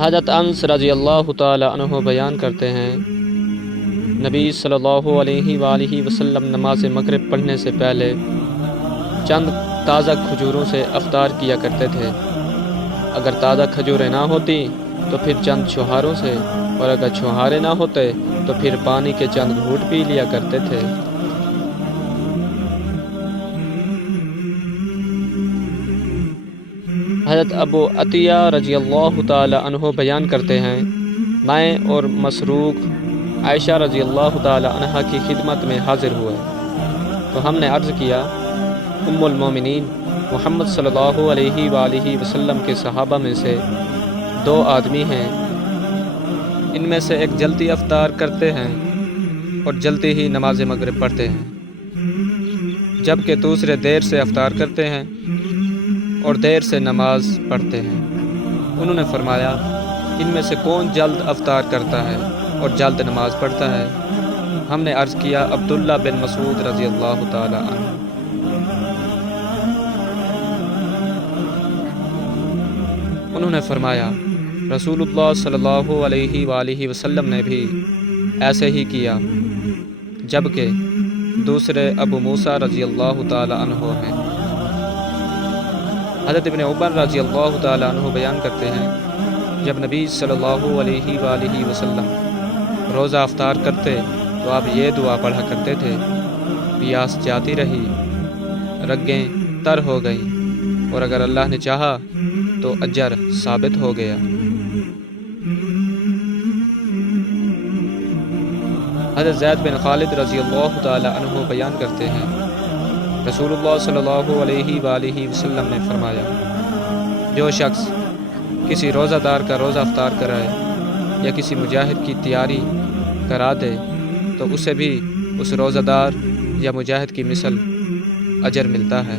حضرت انس رضی اللہ تعالی عنہ بیان کرتے ہیں، نبی صلی اللہ علیہ وآلہ وسلم نماز مغرب پڑھنے سے پہلے چند تازہ کھجوروں سے افطار کیا کرتے تھے۔ اگر تازہ کھجوریں نہ ہوتی تو پھر چند چھہاروں سے، اور اگر چھہارے نہ ہوتے تو پھر پانی کے چند گھونٹ پی لیا کرتے تھے۔ حضرت ابو عطیہ رضی اللہ تعالی عنہ بیان کرتے ہیں، میں اور مسروق عائشہ رضی اللہ تعالی عنہ کی خدمت میں حاضر ہوئے تو ہم نے عرض کیا، ام المومنین محمد صلی اللہ علیہ وآلہ وسلم کے صحابہ میں سے 2 آدمی ہیں، ان میں سے ایک جلدی افطار کرتے ہیں اور جلدی ہی نماز مغرب پڑھتے ہیں، جبکہ دوسرے دیر سے افطار کرتے ہیں اور دیر سے نماز پڑھتے ہیں۔ انہوں نے فرمایا، ان میں سے کون جلد افطار کرتا ہے اور جلد نماز پڑھتا ہے؟ ہم نے عرض کیا، عبداللہ بن مسعود رضی اللہ تعالی عنہ۔ انہوں نے فرمایا، رسول اللہ صلی اللہ علیہ وآلہ وسلم نے بھی ایسے ہی کیا، جبکہ دوسرے ابو موسیٰ رضی اللہ تعالی عنہ ہیں۔ حضرت ابن عمر رضی اللہ تعالی عنہ بیان کرتے ہیں، جب نبی صلی اللہ علیہ وآلہ وسلم روزہ افطار کرتے تو آپ یہ دعا پڑھا کرتے تھے، پیاس جاتی رہی، رگیں تر ہو گئیں، اور اگر اللہ نے چاہا تو اجر ثابت ہو گیا۔ حضرت زید بن خالد رضی اللہ تعالی عنہ بیان کرتے ہیں، رسول اللہ صلی اللہ علیہ وآلہ وسلم نے فرمایا، جو شخص کسی روزہ دار کا روزہ افطار کرائے یا کسی مجاہد کی تیاری کرا دے تو اسے بھی اس روزہ دار یا مجاہد کی مثل اجر ملتا ہے۔